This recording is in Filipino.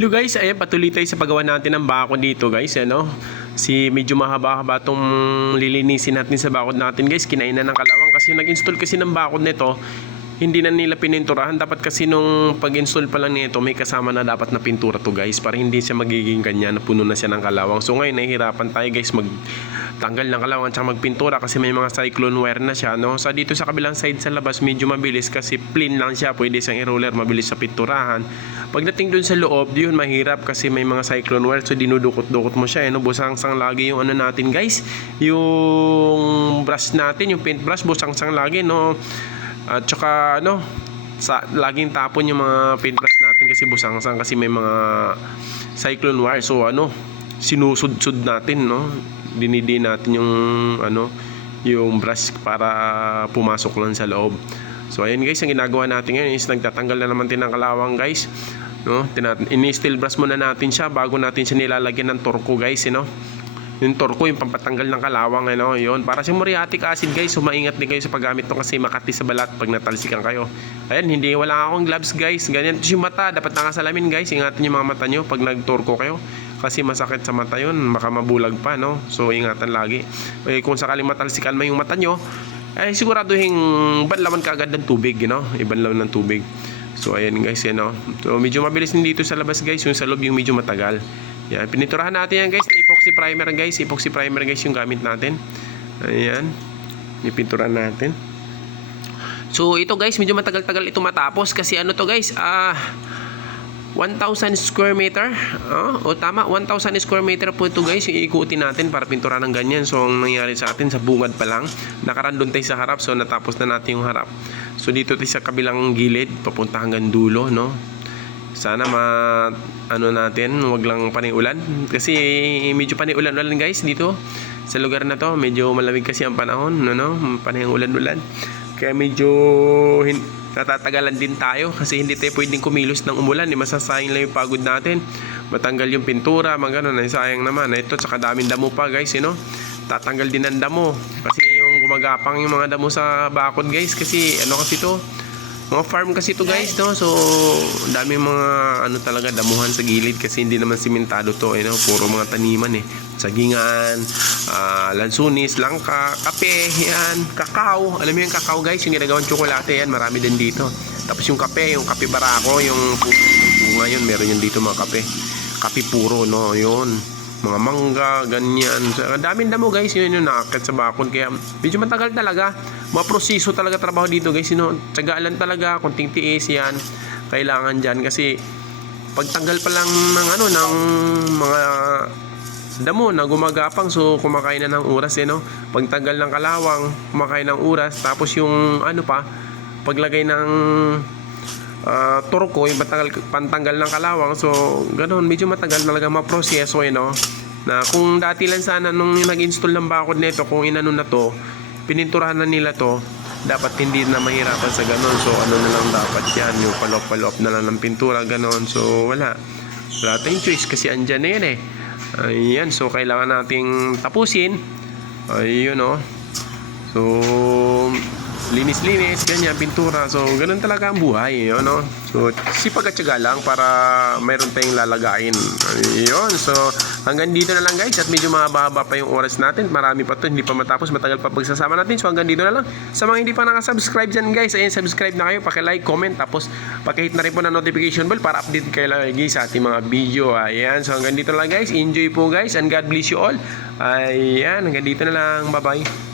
Hello guys, ayan patuloy tayo sa paggawa natin ng bakod dito guys, ano. Medyo mahaba-haba tong lilinisin natin sa bakod natin guys. Kinainan ng kalawang kasi nag-install kasi ng bakod nito. Hindi na nila pininturahan. Dapat kasi nung pag-install pa lang nito, may kasama na dapat na pintura to guys, para hindi siya magiging ganyan na puno na siya ng kalawang. So ngayon nahihirapan tayo guys magtanggal ng kalawang at magpintura kasi may mga cyclone wire na siya, no. So dito sa kabilang side sa labas medyo mabilis kasi plain lang siya, pwede siyang i-roller, mabilis sa pinturahan. Pagdating dun sa loob, yun mahirap kasi may mga cyclone wire, so dinudukot-dukot mo siya, no. Busang-sang lagi yung ano natin guys, yung brush natin, yung paintbrush busang-sang lagi, no. At saka ano, laging tapon yung mga paintbrush natin kasi busang-sang kasi may mga cyclone wire. So ano, sinusud-sud natin, no. Dinidi natin yung ano, yung brush para pumasok lang sa loob. So ayun guys, ang ginagawa natin ngayon is nagtatanggal na naman din ng kalawang guys, no. Ini-steel brush muna natin siya bago natin siya nilalagyan ng torko guys, you know. Yung torko, yung pampatanggal ng kalawang, ano, yun. Para sa muriatic acid guys, so maingat din kayo sa paggamit to kasi makati sa balat pag natalsikan kayo. Ayan, wala akong gloves guys. Ganyan yung mata, dapat nakasalamin guys. Ingatan yung mga mata nyo pag nagtorko kayo kasi masakit sa mata yun, baka mabulag pa, no. So ingatan lagi. Kung sakaling matalsikan mo yung mata nyo, ay siguraduhin banlawan ka agad ng tubig, you know? Ibanlawan ng tubig. So ayan guys, you know? So medyo mabilis din dito sa labas guys, yung sa loob yung medyo matagal. Yan, pininturahan natin yan guys, epoxy primer guys. Epoxy primer guys yung gamit natin. Ayan, ipinturahan natin. So ito guys, medyo matagal-tagal ito matapos kasi ano to guys, 1,000 square meter. O tama, 1,000 square meter po ito guys, iikutin natin para pintura ng ganyan. So ang nangyari sa atin, sa bungad pa lang, nakarandon tayo sa harap, so natapos na natin yung harap. So dito tayo sa kabilang gilid, papunta hanggang dulo, no. Sana ano natin, wag lang paniulan kasi medyo paniulan-ulan guys dito sa lugar na to. Medyo malamig kasi ang panahon, no, panahon ulan-ulan. Kaya medyo natatagalan din tayo kasi hindi tayo pwedeng kumilos ng umulan, masasayang lang yung pagod natin. Matanggal yung pintura, magano na sayang naman. Ito tsaka daming damo pa guys, you know. Tatanggal din ang damo kasi yung gumagapang yung mga damo sa bakod guys kasi ano kasi to, mga farm kasi to guys, no. So dami mga ano talaga damuhan sa gilid kasi hindi naman simentado to, you know. Puro mga taniman sagingan, lansunis, langka, kape, yan, kakao. Alam mo yung kakao guys, yung ginagawang tsokolate, yan marami din dito. Tapos yung kape barako, yung bunga yun, meron yun dito mga kape puro, no, yun. Mga mangga, ganyan. So, daming damo guys, yun yung nakakit sa bakod. Kaya medyo matagal talaga. Mga proseso talaga trabaho dito guys, you know. Tsagaan talaga, konting tiis yan. Kailangan dyan kasi pagtanggal pa lang ng ano, ng mga damo na gumagapang, so kumakain na ng oras, no. Pagtanggal ng kalawang, kumakain ng oras. Tapos yung ano pa, paglagay ng torko, yung pantanggal ng kalawang, so ganoon, medyo matagal talaga maproseso, no. Na kung dati lang sana nung nag-install ng bakod nito, kung inano na to, pininturahan na nila to, dapat hindi na mahirapan sa ganoon. So ano na lang dapat yan, yung palop na lang ng pintura, ganoon. So wala tayong choice kasi andyan na yan ayan, so kailangan nating tapusin, ayun, no. So linis-linis, ganyan, pintura. So, ganun talaga ang buhay, yun, no? So, sipag at syaga lang para mayroon tayong lalagain. Ayun, so, hanggang dito na lang guys. At medyo mahaba pa yung oras natin. Marami pa to, hindi pa matapos. Matagal pa pagsasama natin. So, hanggang dito na lang. Sa mga hindi pa nakasubscribe dyan guys, ayun, subscribe na kayo. Paki-like, comment, tapos paki-hit na rin po ng notification bell para update kayo lagi sa ating mga video. Ayan, so hanggang dito na lang guys. Enjoy po guys, and God bless you all. Ayan, hanggang dito na lang. Bye-bye.